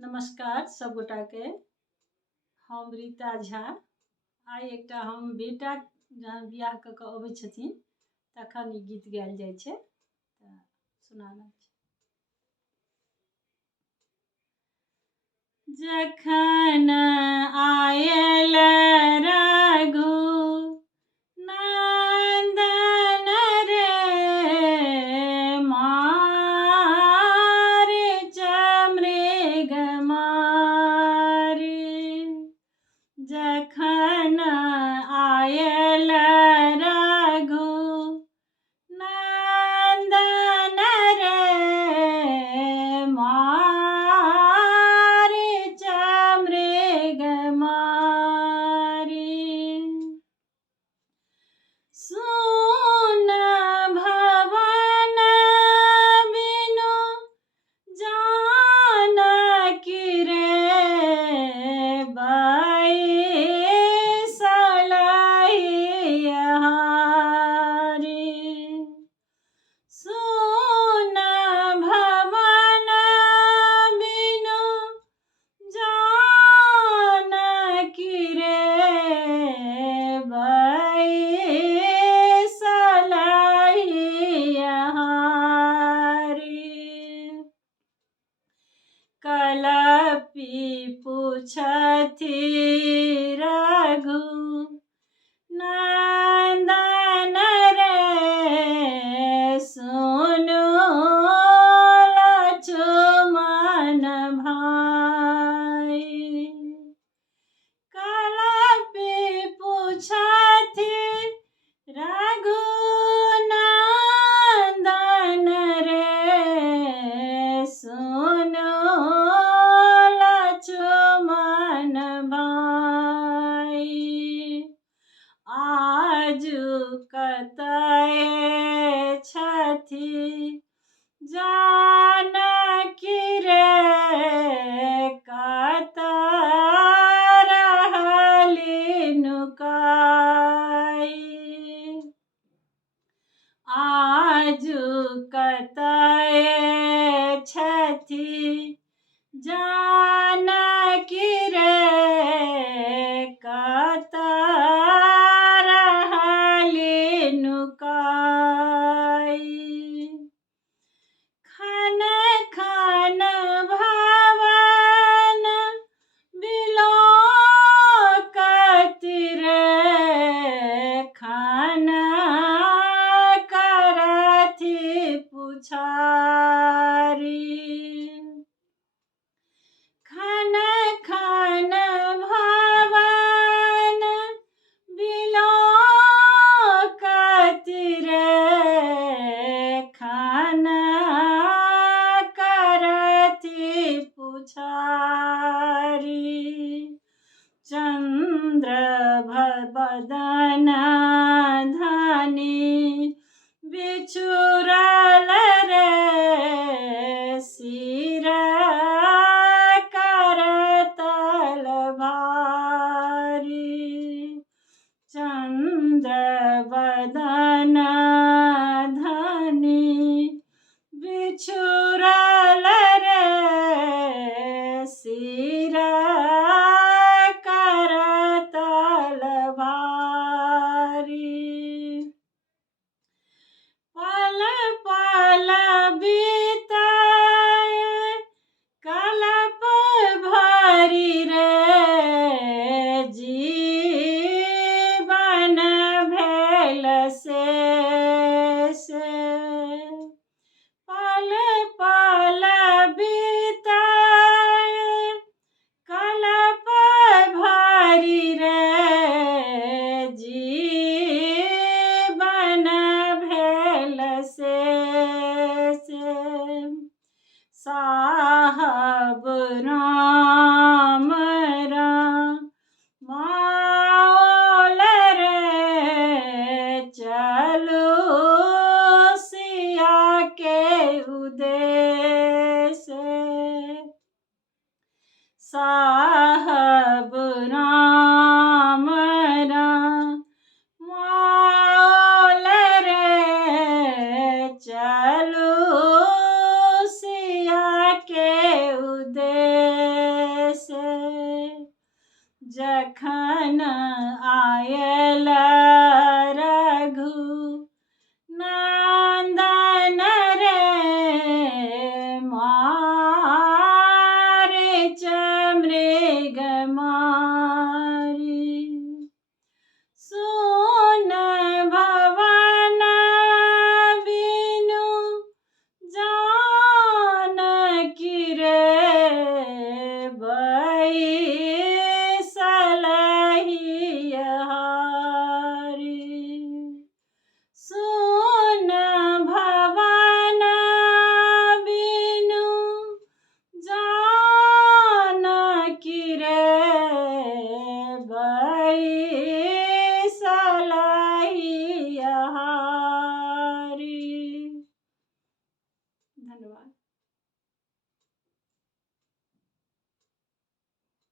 नमस्कार सब गोटा के। हम रीता झा। आइ एकटा हम बेटा जहन बियाह कऽ कऽ अबै छथिन तखन ई गीत गायल जाइ छै तऽ सुनाना छै। जखन आयल रघु नंदन रे मारीच मृग मारी, जखन आयल रघु नंदन रे मारीच मृग मारी, सुन भवन बिनु जानकी रे बैसल हियारी, सुन भवन बिनु जानकी रे बैसल हियारी, कलपि पूछथि रघु नंदन रे सुनु लक्ष्मण भाई, कलपि पूछथि रघु नंदन रे सुनु लक्ष्मण भाई, आजु कतय छथि जानकी रे कतऽ रहली नुकाई, आजु कतय छथि जानकी रे कतऽ रहली नुकाई, खन खन भवन बिलोकति रे खन करथि पुछारी, खन खन भवन बिलोकति रे खन करथि पुछारी, चंद्र बदन धनी बिछुड़ल रे सिर करतल भारी, चंद्र बदन धनी बिछुड़ल रे सिर करतल भारी, पल पल बीतय कल्प भरि रे जीवन भेल शेष, पल पल बीतय कल्प भरि रे जीवन भेल शेष, साहब राम माओल रे चलू सिया के उद्देश्य, साहब राम माओल रे चलू सिया के उद्देश्य, नैना